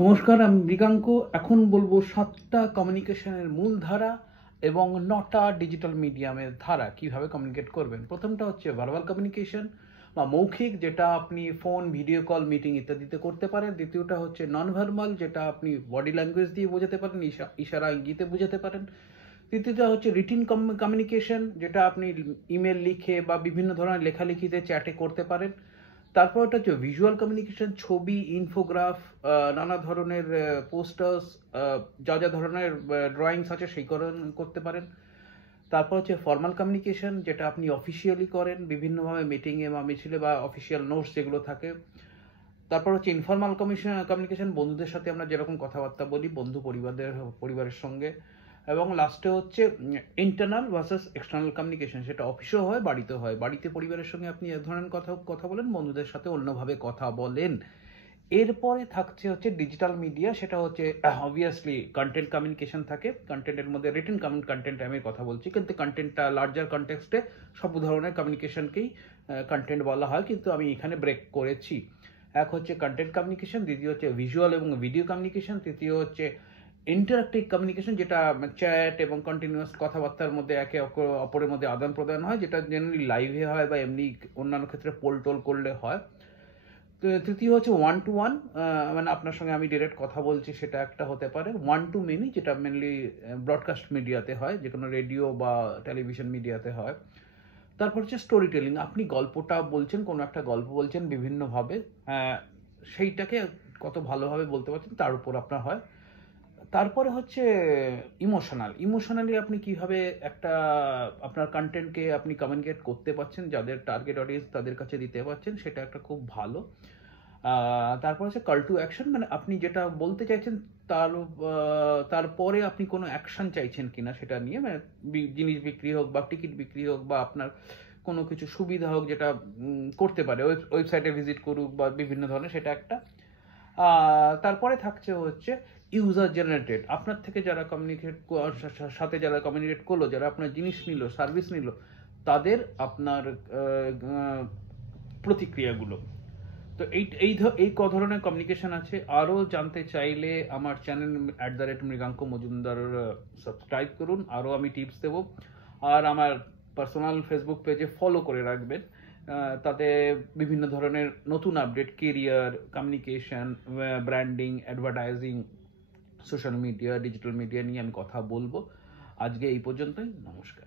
নমস্কার, আমি মৃগাঙ্ক। এখন বলবো 7টা কমিউনিকেশনের মূল ধারা এবং 9টা ডিজিটাল মিডিয়ামের ধারা কিভাবে কমিউনিকেট করবেন। প্রথমটা হচ্ছে ভার্বাল কমিউনিকেশন বা মৌখিক, যেটা আপনি ফোন, ভিডিও কল, মিটিং ইত্যাদিতে করতে পারেন। দ্বিতীয়টা হচ্ছে নন ভার্বাল, যেটা আপনি বডি ল্যাঙ্গুয়েজ দিয়ে বোঝাতে পারেন, ইশারা ইঙ্গিতে বোঝাতে পারেন। তৃতীয়টা হচ্ছে রিটিন কমিউনিকেশন, যেটা আপনি ইমেল লিখে বা বিভিন্ন ধরনের লেখালেখিতে চ্যাটে করতে পারেন। তারপর ওটা হচ্ছে ভিজুয়াল কমিউনিকেশন, ছবি, ইনফোগ্রাফ, নানা ধরনের পোস্টার্স, যা যা ধরনের ড্রয়িংস আছে সেই করতে পারেন। তারপর হচ্ছে ফর্মাল কমিউনিকেশন, যেটা আপনি অফিসিয়ালি করেন বিভিন্নভাবে মিটিংয়ে বা মিছিলে বা অফিসিয়াল নোটস যেগুলো থাকে। তারপর হচ্ছে ইনফর্মাল কমিউনিকেশন, বন্ধুদের সাথে আমরা যেরকম কথাবার্তা বলি বন্ধু পরিবারের সঙ্গে। এবং লাস্টে হচ্ছে ইন্টারনাল ভার্সাস এক্সটার্নাল কমিউনিকেশন, সেটা অফিসেও হয়, বাড়িতেও হয়। বাড়িতে পরিবারের সঙ্গে আপনি এক ধরনের কথা বলেন, বন্ধুদের সাথে অন্যভাবে কথা বলেন। এরপরে থাকছে হচ্ছে ডিজিটাল মিডিয়া, সেটা হচ্ছে অবভিয়াসলি কন্টেন্ট কমিউনিকেশন থাকে। কন্টেন্টের মধ্যে রিটেন কন্টেন্ট আমি কথা বলছি, কিন্তু কন্টেন্টটা লার্জার কনটেক্সটে সব ধরনের কমিউনিকেশনকেই কন্টেন্ট বলা হয়, কিন্তু আমি এখানে ব্রেক করেছি। এক হচ্ছে কন্টেন্ট কমিউনিকেশন, দ্বিতীয় হচ্ছে ভিজুয়াল এবং ভিডিও কমিউনিকেশন, তৃতীয় হচ্ছে ইন্টারাক্টিভ কমিউনিকেশন, যেটা চ্যাট এবং কন্টিনিউয়াস কথাবার্তার মধ্যে একে অপরের মধ্যে আদান প্রদান হয়, যেটা জেনারেলি লাইভে হয় বা এমনি অন্যান্য ক্ষেত্রে পোল টোল করলে হয়। তৃতীয় হচ্ছে ওয়ান টু ওয়ান, মানে আপনার সঙ্গে আমি ডিরেক্ট কথা বলছি, সেটা একটা হতে পারে। ওয়ান টু মেনি, যেটা মেনলি ব্রডকাস্ট মিডিয়াতে হয়, যে কোনো রেডিও বা টেলিভিশন মিডিয়াতে হয়। তারপর হচ্ছে স্টোরি টেলিং, আপনি গল্পটা বলছেন, কোনো একটা গল্প বলছেন বিভিন্নভাবে, সেইটাকে কত ভালোভাবে বলতে পারছেন তার উপর আপনার হয়। তারপরে হচ্ছে ইমোশনালি আপনি কিভাবে একটা আপনার কন্টেন্টকে আপনি কমিউনিকেট করতে পারছেন, যাদের টার্গেট অডিয়েন্স তাদের কাছে দিতে পারছেন, সেটা একটা খুব ভালো। তারপর হচ্ছে কল টু অ্যাকশন, মানে আপনি যেটা বলতে চাইছেন তারপরে আপনি কোনো অ্যাকশন চাইছেন কিনা সেটা নিয়ে, মানে জিনিস বিক্রি হোক বা টিকিট বিক্রি হোক বা আপনার কোনো কিছু সুবিধা হোক, যেটা করতে পারে, ওয়েবসাইটে ভিজিট করুক বা বিভিন্ন ধরনের, সেটা একটা। তারপরে থাকছে হচ্ছে ইউজার জেনারেটেড, আপনার থেকে যারা সাথে যারা কমিউনিকেট করলো, যারা আপনার জিনিস নিল, সার্ভিস নিল, তাদের আপনার প্রতিক্রিয়াগুলো। তো এই ক ধরনের কমিউনিকেশন আছে। আরও জানতে চাইলে আমার চ্যানেল @মৃগাঙ্ক মজুমদার সাবস্ক্রাইব করুন, আরও আমি টিপস দেবো। আর আমার পার্সোনাল ফেসবুক পেজে ফলো করে রাখবেন, তাতে বিভিন্ন ধরনের নতুন update, career, communication, branding, advertising, social media, digital media নিয়ে আমি কথা বলবো। আজকে এই পর্যন্তই, নমস্কার।